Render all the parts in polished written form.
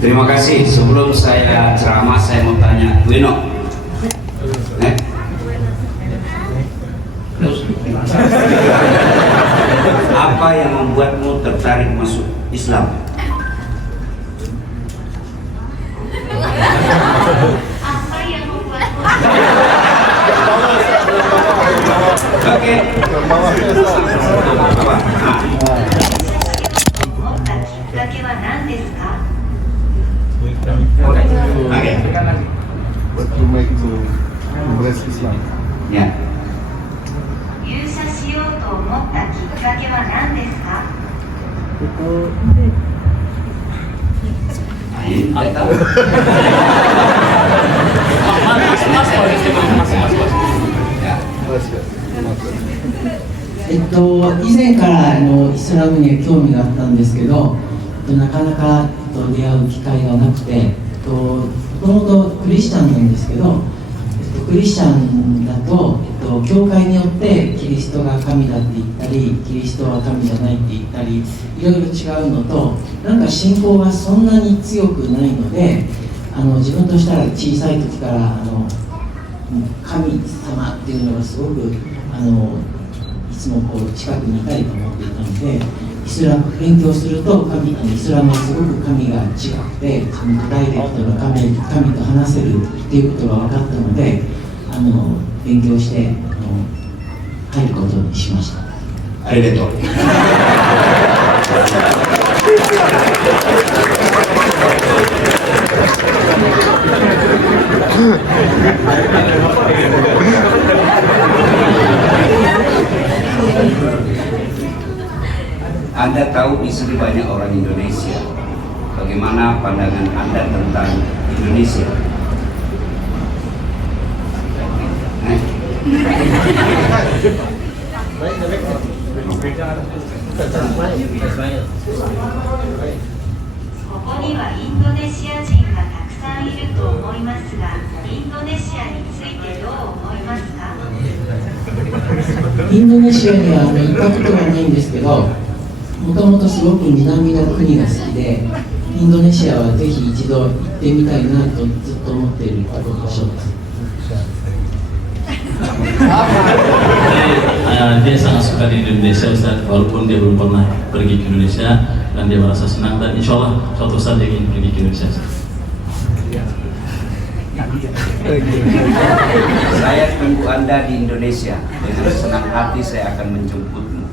Terima kasih. Sebelum saya ceramah, saya mau tanya, Wino, apa yang membuatmu tertarik masuk Islam? Apa yang membuatmu Oke. Apa? Oke. What you make to embrace Islam? Ya. 入社しようと思ったきっかけは何ですか？ Tidak tahu. Ya. 以前からイスラムには興味があったんですけど、なかなか出会う機会がなくて、もともとクリスチャンなんですけど、クリスチャンだと、教会によってキリストが神だって言ったり、キリストは神じゃないって言ったり、いろいろ違うのと、なんか信仰がそんなに強くないので、自分としたら小さい時から神様っていうのがすごくいつも近くにいたいと思っていたので、イスラム勉強するとイスラムはすごく神が違くて、ダイレクトな神と話せるっていうことが分かったので、勉強して入ることにしました。ありがとう。Anda tahu di sini banyak orang Indonesia. Bagaimana pandangan Anda tentang Indonesia? Indonesia インドネシアには行ったことがないんですけど、もともとすごく南の国が好きで、インドネシアはぜひ一度行ってみたいなとずっと思っているところでしょう。Dia sangat suka di Indonesia, Ustaz, walaupun dia belum pernah pergi ke Indonesia, dan dia merasa senang, dan insya Allah suatu saat dia ingin pergi ke Indonesia. Saya tunggu Anda di Indonesia. Dengan senang hati saya akan menjemputmu.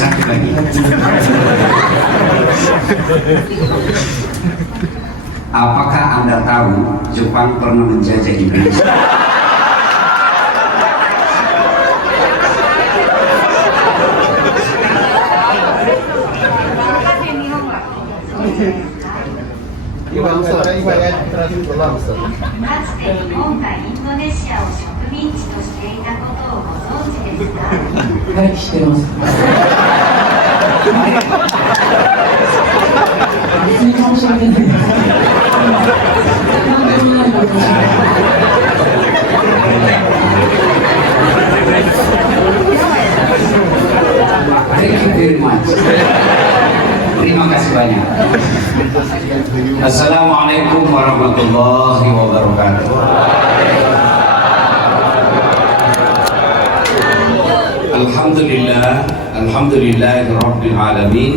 Sakit lagi. Apakah Anda tahu Jepang pernah menjajah Indonesia?はい、知ってます。別に申し訳ないです。なんでもないことです。Thank you very much. Terima kasih banyak. Assalamualaikum warahmatullahi wabarakatuh. Alhamdulillahi rabbil alamin.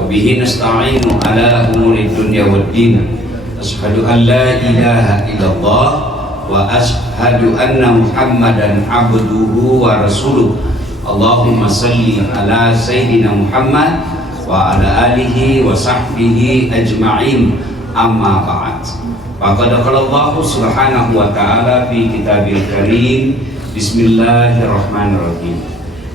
Wabihi nasta'inu ala umuri dunya waddin. Ashhadu an la ilaha illallah wa ashhadu anna Muhammadan abduhu wa rasuluh. Allahumma salli ala Sayyidina Muhammad wa ala alihi wa sahbihi ajma'in, amma ba'd. Faqad qala Allah subhanahu wa ta'ala fi kitabil karim. Bismillahirrahmanirrahim.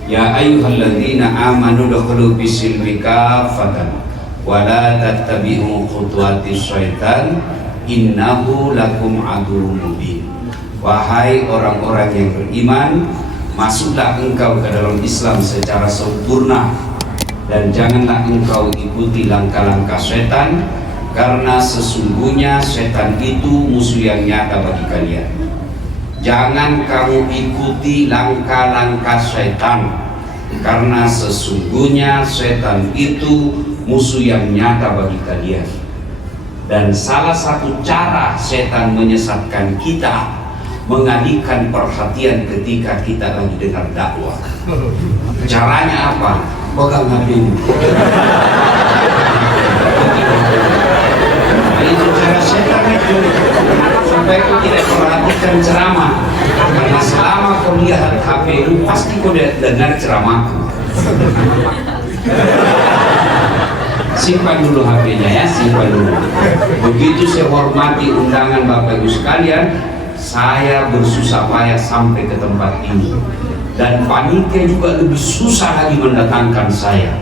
Ya ayyuhalladzina amanu dukhulu bis-silmi kaffatan wa la tattabi'u khutuwatis syaitan innahu lakum aduwwun mubin. Wahai orang-orang yang beriman, masuklah engkau ke dalam Islam secara sempurna dan janganlah engkau ikuti langkah-langkah setan, karena sesungguhnya setan itu musuh yang nyata bagi kalian. Jangan kamu ikuti langkah-langkah setan, karena sesungguhnya setan itu musuh yang nyata bagi kalian. Dan salah satu cara setan menyesatkan kita, mengalihkan perhatian ketika kita lagi dengar dakwah. Caranya apa? Pegang HP-mu. Itu cara setan itu, supaya kau tidak perhatikan ceramah. Karena selama kau lihat HP-mu, pasti kau dengar ceramahku. Simpan dulu HP-nya ya, simpan dulu. Begitu saya hormati undangan Bapak Ibu sekalian, saya bersusah payah sampai ke tempat ini. Dan panitia juga lebih susah lagi mendatangkan saya.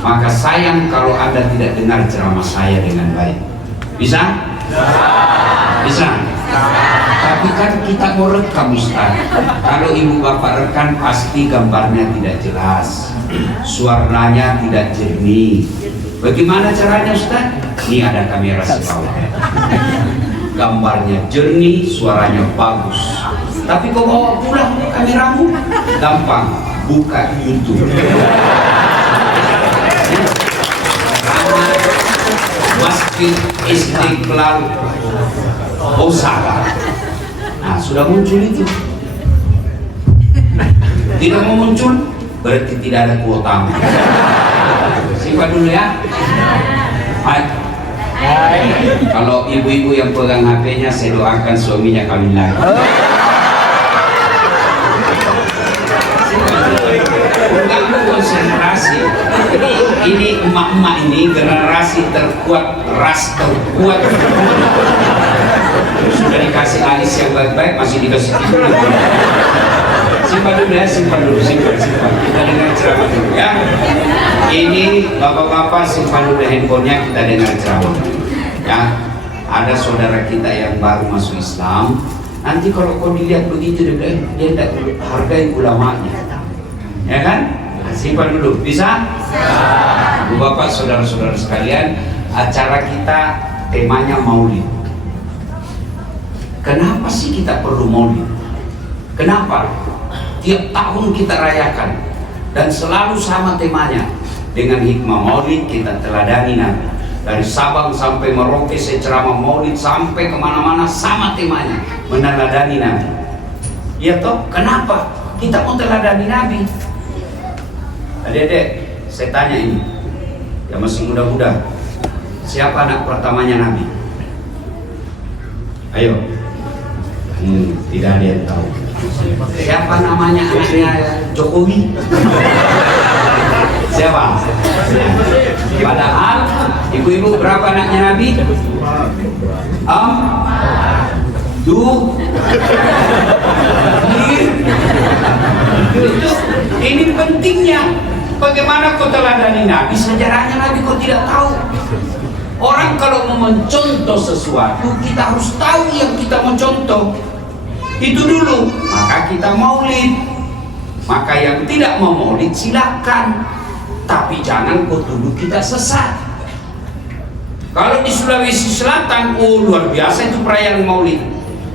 Maka sayang kalau Anda tidak dengar ceramah saya dengan baik. Bisa? Bisa? Tapi kan kita mau rekam Ustaz. Kalau ibu bapak rekam pasti gambarnya tidak jelas, suaranya tidak jernih. Bagaimana caranya Ustaz? Ini ada kamera sebawah, gambarnya jernih, suaranya bagus. Tapi kau bawa pulang kameramu, gampang, buka YouTube. Masjid Istiqlal Osaka. Nah, sudah muncul itu. Tidak mau muncul, berarti tidak ada kuota. Simpan dulu ya. Baik. Kalau ibu-ibu yang pegang HP-nya, saya doakan suaminya kawin lagi. Mengganggu konsentrasi. Ini emak-emak ini generasi terkuat, ras terkuat. Sudah dikasih alis yang baik-baik, masih dikasih tidur. Simpan dulu ya, simpan dulu, simpan. Kita dengar ceramah dulu ya. Ini bapak-bapak simpan dulu handphonenya, kita dengar ceramah. Ya, ada saudara kita yang baru masuk Islam. Nanti kalau kau dilihat begitu, dia tidak hargai ulamanya. Ya kan? Nah, simpan dulu, bisa? Bu bapak, saudara-saudara sekalian, acara kita temanya maulid. Kenapa sih kita perlu maulid? Kenapa? Tiap tahun kita rayakan dan selalu sama temanya. Dengan hikmah maulid kita teladani Nabi. Dari Sabang sampai Merauke saya ceramah maulid, sampai kemana-mana sama temanya, meneladani Nabi. Ya toh, kenapa kita mau teladani Nabi? Adik-adik, saya tanya ini, yang masih muda-muda, siapa anak pertamanya Nabi? Ayo. Tidak ada yang tahu. Siapa namanya anaknya Jokowi? Siapa? Padahal ibu-ibu berapa anaknya Nabi? Ini pentingnya. Bagaimana kau teladani Nabi? Sejarahnya Nabi kau tidak tahu. Orang kalau mau mencontoh sesuatu, kita harus tahu yang kita mau contoh. Itu dulu, maka kita maulid. Maka yang tidak mau maulid silakan, tapi jangan kau tuduh kita sesat. Kalau di Sulawesi Selatan, oh luar biasa itu perayaan maulid.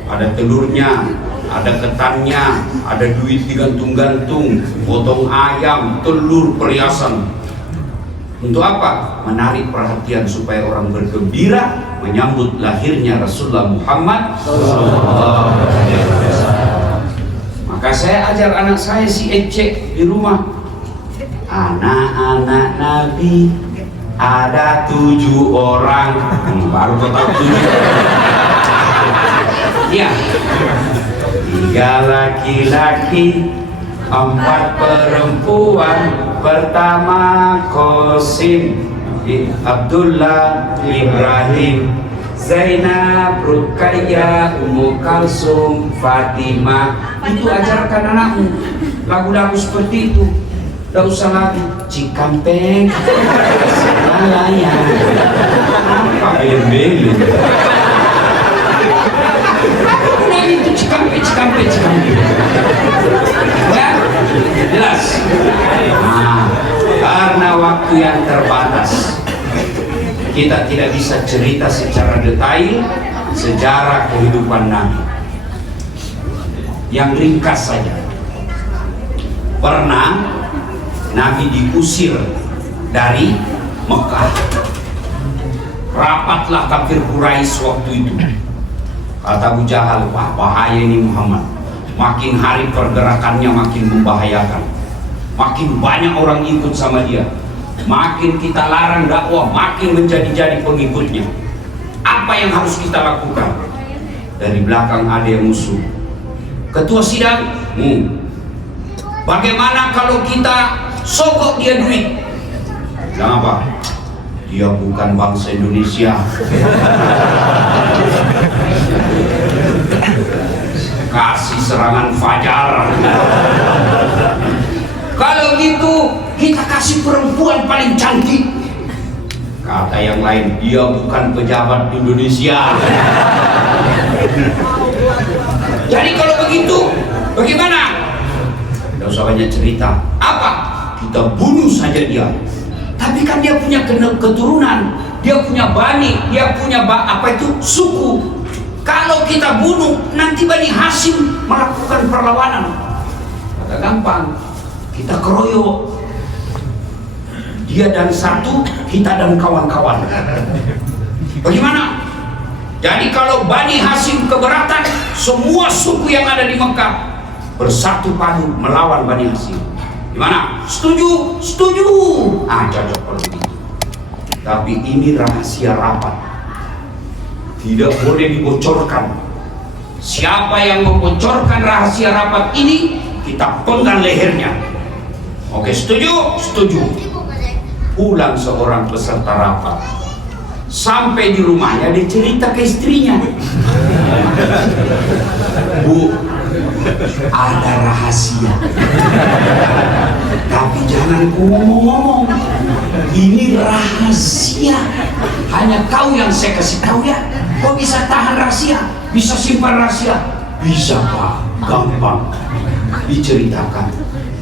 Ada telurnya, ada ketannya, ada duit digantung-gantung, potong ayam, telur, perhiasan. Untuk apa? Menarik perhatian supaya orang bergembira menyambut lahirnya Rasulullah Muhammad SAW. Maka saya ajar anak saya si Ece di rumah. Anak-anak Nabi ada 7 orang. Baru kau tahu 7. Ya, 3 laki-laki, 4 perempuan. Pertama Qasim, Abdullah, Ibrahim, Zainab, Ruqayyah, Ummu Kalsum, Fatimah. Itu ajarkan anakmu lagu-lagu seperti itu. Tidak usah lagi Cikampek, Malaya, apa beli-beli. Nah itu Cikampek. Ya, jelas. Nah, karena waktu kita tidak bisa cerita secara detail sejarah kehidupan Nabi. Yang ringkas saja. Pernah Nabi diusir dari Mekah. Rapatlah kafir Quraisy waktu itu. Kata Abu Jahal, wah bahaya ini Muhammad. Makin hari pergerakannya makin membahayakan. Makin banyak orang ikut sama dia. Makin kita larang dakwah, makin menjadi-jadi pengikutnya. Apa yang harus kita lakukan? Dari belakang ada yang musuh. Ketua sidang, bagaimana kalau kita sogok dia duit? Kenapa? Dia bukan bangsa Indonesia. Kasih serangan fajar. Kalau gitu kita kasih perempuan paling cantik. Kata yang lain, dia bukan pejabat Indonesia. Jadi kalau begitu bagaimana? Tidak usah banyak cerita. Apa? Kita bunuh saja dia. Tapi kan dia punya keturunan, dia punya bani, dia punya suku. Kalau kita bunuh, nanti Bani Hashim melakukan perlawanan. Kata gampang, kita keroyok. Dia dan satu, kita dan kawan-kawan. Bagaimana? Jadi kalau Bani Hashim keberatan, semua suku yang ada di Mekah bersatu padu melawan Bani Hashim. Gimana? Setuju? Setuju. Cocok kalau begitu. Tapi ini rahasia rapat. Tidak boleh dibocorkan. Siapa yang membocorkan rahasia rapat ini, kita penggal lehernya. Oke, setuju? Setuju. Pulang seorang peserta rapat. Sampai di rumahnya dia cerita ke istrinya. Bu, ada rahasia. Tapi jangan ngomong-ngomong. Ini rahasia. Hanya kau yang saya kasih tahu ya. Kau bisa tahan rahasia, bisa simpan rahasia. Bisa Pak, gampang. Diceritakan.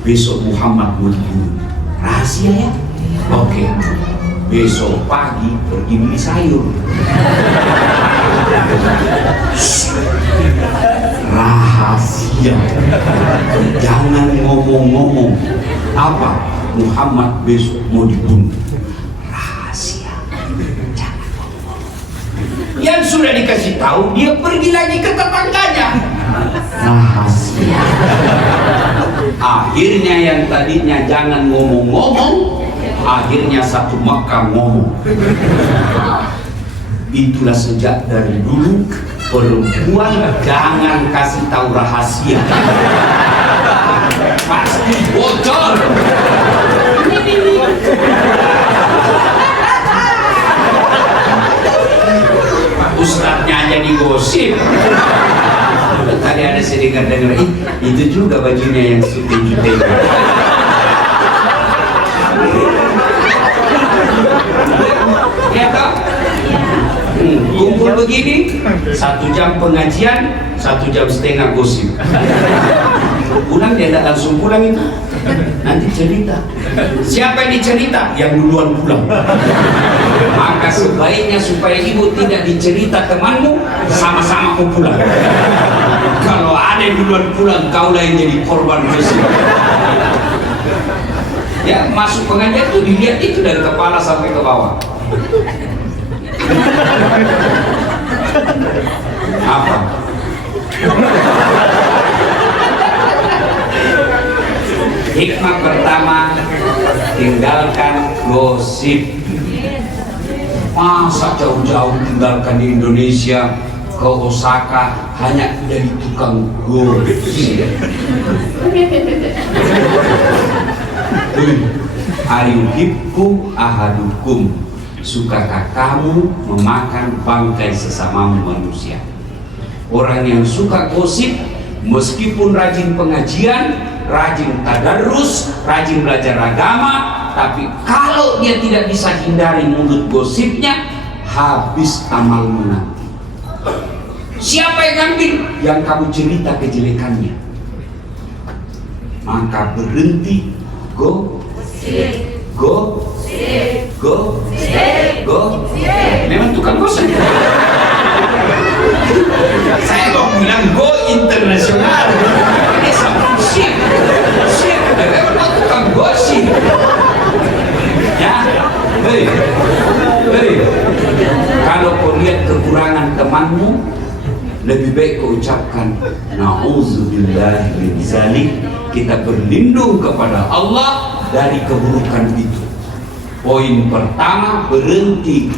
Besok Muhammad mau dibunuh. Rahasia ya. Oke. Besok pagi pergi beli sayur. Rahasia. Jangan ngomong-ngomong. Apa? Muhammad besok mau dibunuh. Rahasia. Jangan ngomong. Yang sudah dikasih tahu, dia pergi lagi ke tetangganya. Rahasia. Akhirnya yang tadinya jangan ngomong-ngomong, akhirnya satu Mekah ngomong. Itulah sejak dari dulu perempuan jangan kasih tahu rahasia. Pasti bocor. Ustadznya aja digosip. Tadi ada sedikit dengar, itu juga bajunya yang jutek-jutek. Ya toh? Kumpul begini, 1 jam pengajian, 1,5 jam gosip. Pulang dia tidak langsung pulang itu, nanti cerita. Siapa yang dicerita? Yang duluan pulang. Maka sebaiknya supaya ibu tidak dicerita temanmu, sama-sama kau pulang. Kalau ada yang duluan pulang, kaulah yang jadi korban gosip. Ya, masuk pengajian itu dilihat itu dari kepala sampai ke bawah. Apa? Hikmah pertama, tinggalkan gosip. Masa jauh-jauh tinggalkan di Indonesia ke Osaka hanya dari tukang gosip. Ayuhibbu ahadukum, sukakah kamu memakan bangkai sesamamu manusia? Orang yang suka gosip, meskipun rajin pengajian, rajin tadarrus, rajin belajar agama, tapi kalau dia tidak bisa hindari mulut gosipnya, habis amalmu nanti. Siapa yang ngambil? Yang kamu cerita kejelekannya. Maka berhenti gosip. Go? Go? Memang tukang gosip. Saya mau bilang go internasional. Ini sama ship. Memang tukang gosip. Ya, hei. Kalau kau lihat kekurangan temanmu, lebih baik kau ucapkan na'udzubillahi min dzalik. Kita berlindung kepada Allah dari keburukan itu. Poin pertama, berhenti.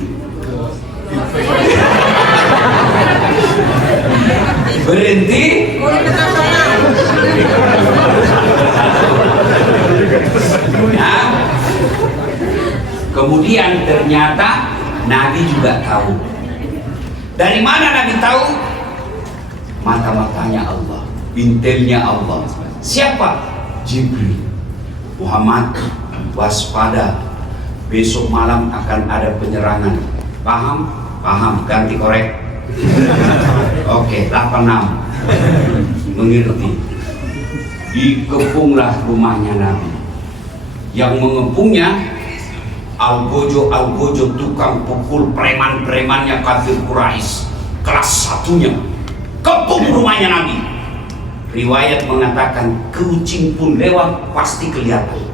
Berhenti. Ya. Kemudian ternyata Nabi juga tahu. Dari mana Nabi tahu? Mata-matanya Allah, intelnya Allah. Siapa? Jibril. Muhammad, waspada. Besok malam akan ada penyerangan. Paham? Paham. Ganti korek. Oke, 86. Mengerti. Dikepunglah rumahnya Nabi. Yang mengepungnya Al-Gojo tukang pukul preman-premannya kafir Quraisy kelas satunya. Kepung rumahnya Nabi. Riwayat mengatakan kucing pun lewat pasti kelihatan.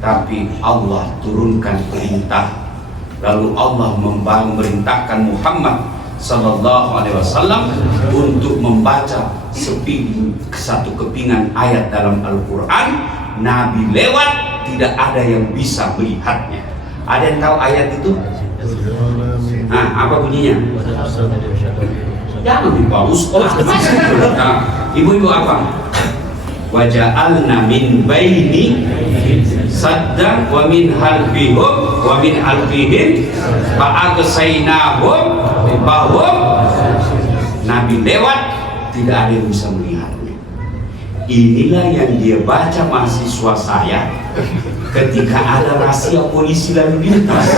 Tapi Allah turunkan perintah. Lalu Allah memerintahkan Muhammad sallallahu alaihi wasallam untuk membaca satu kepingan ayat dalam Al-Quran. Nabi lewat, tidak ada yang bisa melihatnya. Ada yang tahu ayat itu? Nah, apa bunyinya? Jangan dipaus. Nah, ibu-ibu apa? Waja'alna min baini saddan wa min halfihim wa min halfihim fa'agsaynahum bahum. Nabi lewat, tidak ada yang bisa melihatnya. Inilah yang dia baca mahasiswa saya ketika ada rahasia polisi lalu lintas.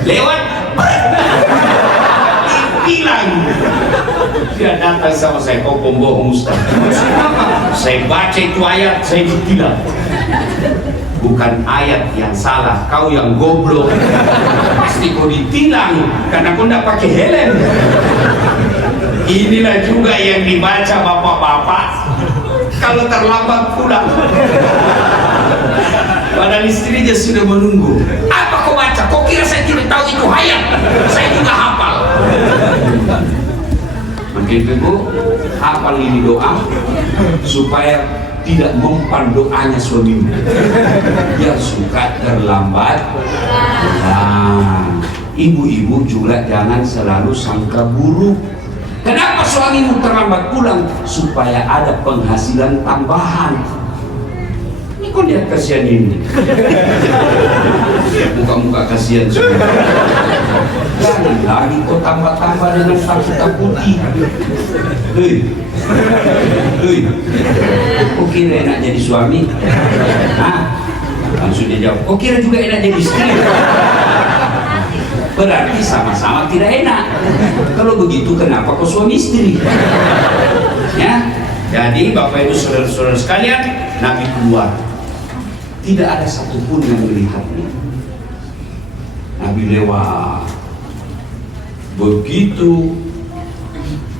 Lewat bilang dia datang sama saya, kau pembohong Ustaz. Saya baca itu ayat, saya ditilang. Bukan ayat yang salah, kau yang goblok. Pasti kau ditilang karena kau tidak pakai helm. Inilah juga yang dibaca bapak-bapak kalau terlambat pulang. Padahal istrinya sudah menunggu. Apa kau baca? Kau kira saya tidak tahu itu ayat? Saya juga hafal. Mungkin ibu hafal ini doa supaya tidak mempan doanya suamimu. Dia suka terlambat. Nah, ibu-ibu juga jangan selalu sangka buruk. Kenapa suamimu terlambat pulang? Supaya ada penghasilan tambahan. Ini kok lihat kasihan ini. Muka-muka kasihan semua. Jangan lagi kok tambah-tambah dengan takuti. Hei, kok kira enak jadi suami? Langsung dia jawab, kok kira juga enak jadi istri? Berarti sama-sama tidak enak. Kalau begitu kenapa kau suami istri? Ya, jadi Bapak Ibu saudara-saudara sekalian, Nabi keluar. Tidak ada satupun yang melihatnya. Nabi lewat. Begitu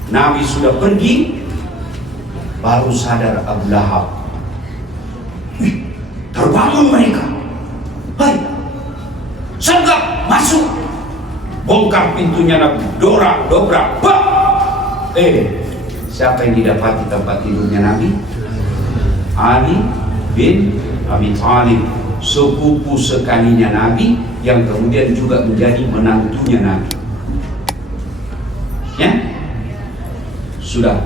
Nabi sudah pergi, baru sadar Abu Lahab. Terbangun mereka. Hai, sergap masuk. Bongkar pintunya Nabi, dobrak. Siapa yang didapati tempat tidurnya Nabi? Ali bin Abi Thalib, sepupu sekalinya Nabi, yang kemudian juga menjadi menantunya Nabi. Ya, sudah.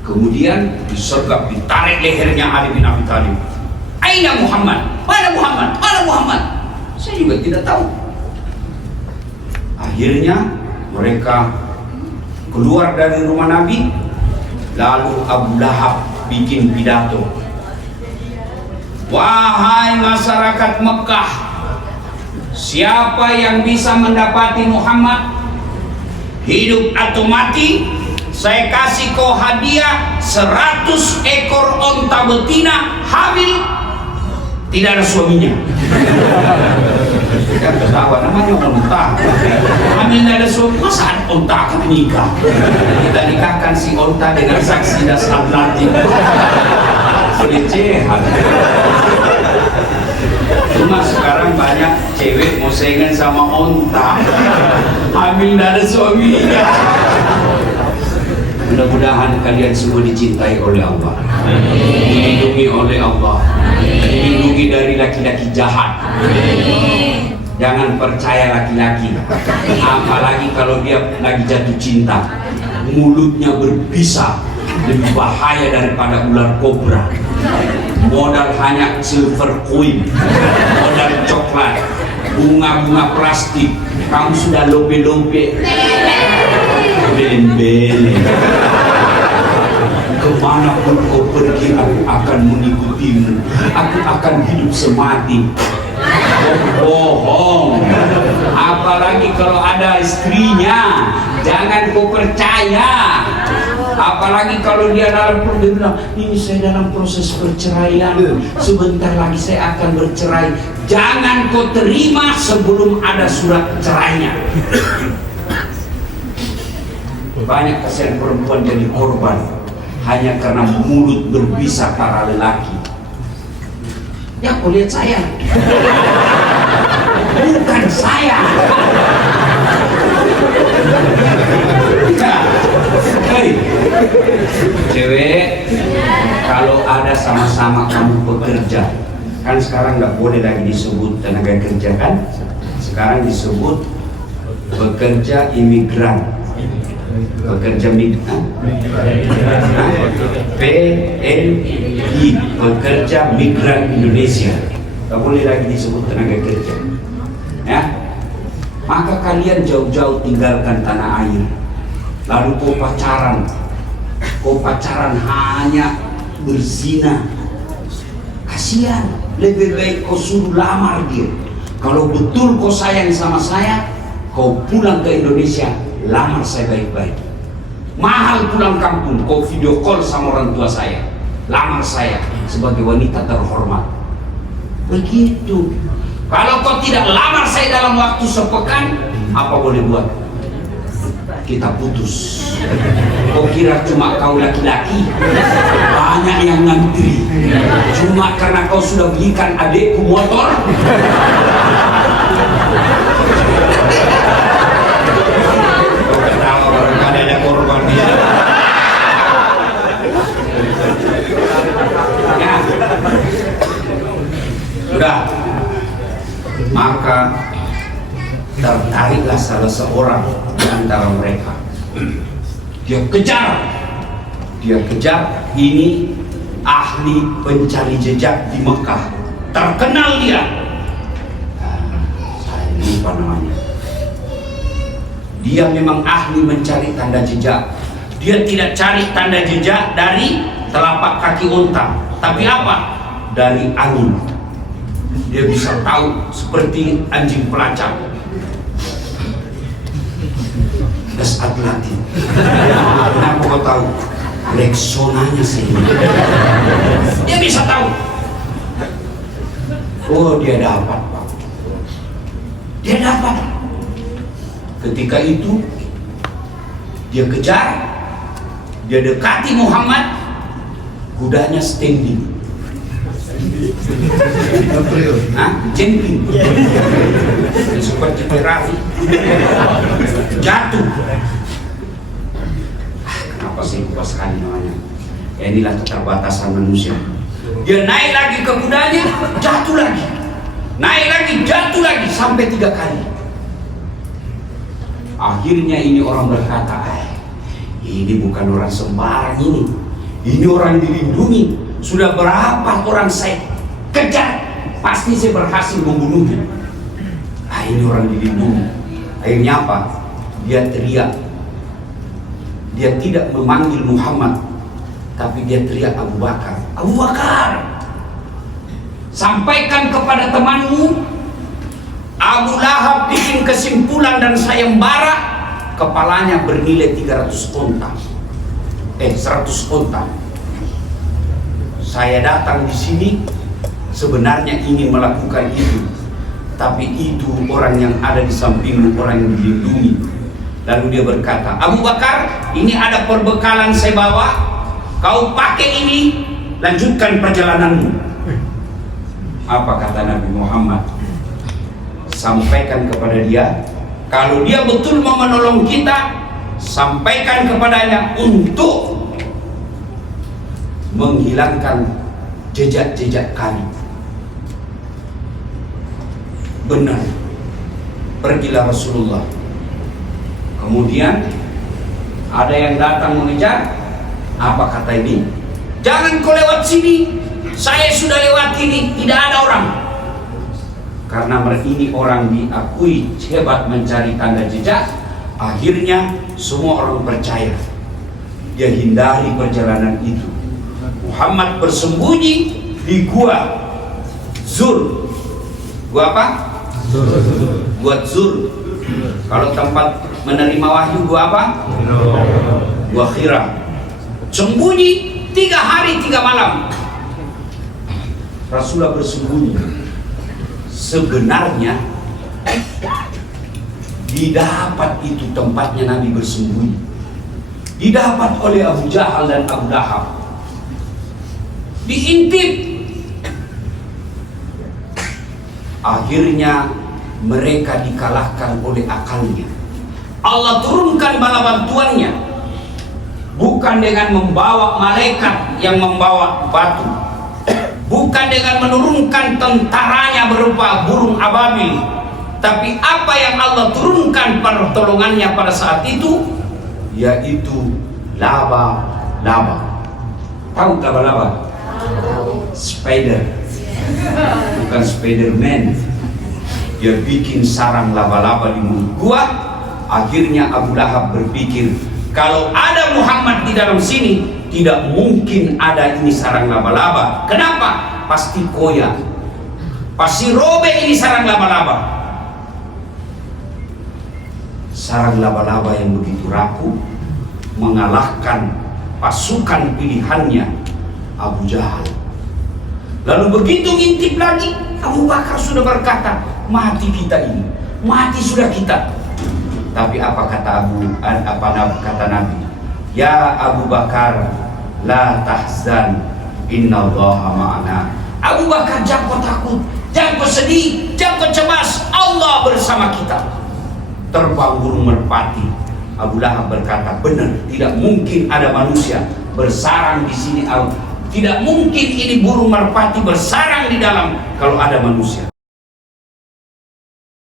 Kemudian disergap, ditarik lehernya Ali bin Abi Thalib. Aina Muhammad? Mana Muhammad? Mana Muhammad? Saya juga tidak tahu. Akhirnya mereka keluar dari rumah Nabi. Lalu Abu Lahab bikin pidato. Wahai masyarakat Mekah, siapa yang bisa mendapati Muhammad, hidup atau mati, saya kasih kau hadiah 100 ekor onta betina hamil, tidak ada suaminya. Kan ketawa, namanya onta hamil tidak ada suami, masa ada onta akan nikah? Kita nikahkan si onta dengan saksi das Atlantik. Pelecehan. Cuma sekarang banyak cewek mau saingan sama onta, hamil tidak ada suaminya. Mudah-mudahan kalian semua dicintai oleh Allah, dilindungi oleh Allah, dilindungi dari laki-laki jahat. Jangan percaya laki-laki, apalagi kalau dia lagi jatuh cinta, mulutnya berbisa, lebih bahaya daripada ular kobra. Modal hanya silver coin, modal coklat, bunga-bunga plastik, kamu sudah lope-lope, belen-belen. Kemanapun kau pergi, aku akan mengikutimu, aku akan hidup semati. Bohong, apalagi kalau ada istrinya, jangan kau percaya. Apalagi kalau dia dalam dia bilang, ini saya dalam proses perceraian, sebentar lagi saya akan bercerai. Jangan kau terima sebelum ada surat cerainya. Banyak kasihan perempuan jadi korban hanya karena mulut berbisa para lelaki. Ya kau lihat saya, bukan saya. Hei, cewek, kalau ada sama-sama kamu bekerja, kan sekarang nggak boleh lagi disebut tenaga kerja kan? Sekarang disebut pekerja imigran, pekerja migran, PMI, pekerja migran Indonesia. Nggak boleh lagi disebut tenaga kerja, ya. Maka kalian jauh-jauh tinggalkan tanah air. Lalu kau pacaran hanya berzina. Kasihan, lebih baik kau suruh lamar dia. Kalau betul kau sayang sama saya, kau pulang ke Indonesia, lamar saya baik-baik. Mahal pulang kampung, kau video call sama orang tua saya, lamar saya sebagai wanita terhormat. Begitu. Kalau kau tidak lamar saya dalam waktu sepekan, apa boleh buat? Kita putus. Kau kira cuma kau laki-laki? Banyak yang ngantri. Cuma karena kau sudah belikan adekku motor. Kau ketawa barangkali ada korban dia. Ya. Sudah. Maka tertariklah salah seorang di antara mereka. Dia kejar ini ahli pencari jejak di Mekah, terkenal dia. Saya lupa namanya. Dia memang ahli mencari tanda jejak. Dia tidak cari tanda jejak dari telapak kaki unta, tapi apa? Dari angin. Dia bisa tahu seperti anjing pelacak. Das Atlantik. Kenapa kau tahu? Reksonanya sih. Dia bisa tahu. Oh, dia dapat, Pak. Dia dapat. Ketika itu dia kejar, dia dekati Muhammad, kudanya standing. Jemping. Seperti Ferrari. Jatuh. Kenapa sih lupa sekali namanya? Ya, inilah keterbatasan manusia. Dia naik lagi ke kudanya, jatuh lagi. Naik lagi, jatuh lagi, sampai 3 kali. Akhirnya ini orang berkata, ini bukan orang sembarang ini. Ini orang dilindungi. Sudah berapa orang saya kejar, pasti saya berhasil membunuhnya. Ini orang dilindungi. Akhirnya apa? Dia teriak. Dia tidak memanggil Muhammad, tapi dia teriak Abu Bakar. Abu Bakar, sampaikan kepada temanmu, Abu Lahab bikin kesimpulan dan sayembara kepalanya bernilai 100 onta. Saya datang di sini sebenarnya ingin melakukan itu, tapi itu orang yang ada di sampingmu, orang yang dilindungi. Lalu dia berkata, Abu Bakar, ini ada perbekalan saya bawa, kau pakai ini, lanjutkan perjalananmu. Apa kata Nabi Muhammad? Sampaikan kepada dia, kalau dia betul mau menolong kita, sampaikan kepadanya untuk menghilangkan jejak-jejak kami. Benar, pergilah Rasulullah. Kemudian ada yang datang mengejar. Apa kata ini? Jangan kau lewat sini, saya sudah lewat ini, tidak ada orang. Karena ini orang diakui hebat mencari tanda jejak, akhirnya semua orang percaya. Dia hindari perjalanan itu. Muhammad bersembunyi di gua Zur. Gua apa? Gua Zur. Kalau tempat menerima wahyu gua apa? Gua Hira. Sembunyi 3 hari 3 malam. Rasulullah bersembunyi. Sebenarnya didapat itu tempatnya Nabi bersembunyi. Didapat oleh Abu Jahal dan Abu Lahab. Diintip. Akhirnya mereka dikalahkan oleh akalnya. Allah turunkan bala bantuannya, bukan dengan membawa malaikat yang membawa batu, bukan dengan menurunkan tentaranya berupa burung ababil, tapi apa yang Allah turunkan pertolongannya pada saat itu, yaitu laba-laba. Tahu laba-laba? Spider, bukan Spiderman. Dia bikin sarang laba-laba di mulut gua. Akhirnya Abu Lahab berpikir, kalau ada Muhammad di dalam sini, tidak mungkin ada ini sarang laba-laba. Kenapa? Pasti koyak, pasti robek ini sarang laba-laba. Sarang laba-laba yang begitu rapuh mengalahkan pasukan pilihannya Abu Jahal. Lalu begitu ngintip lagi, Abu Bakar sudah berkata, mati kita ini, mati sudah kita. Tapi apa kata Nabi? Ya Abu Bakar, la tahzan, innallaha ma'ana. Abu Bakar, jangan kau takut, jangan kau sedih, jangan kau cemas, Allah bersama kita. Terbang burung merpati. Abu Lahab berkata, benar, tidak mungkin ada manusia bersarang di sini. Tidak mungkin ini burung merpati bersarang di dalam kalau ada manusia.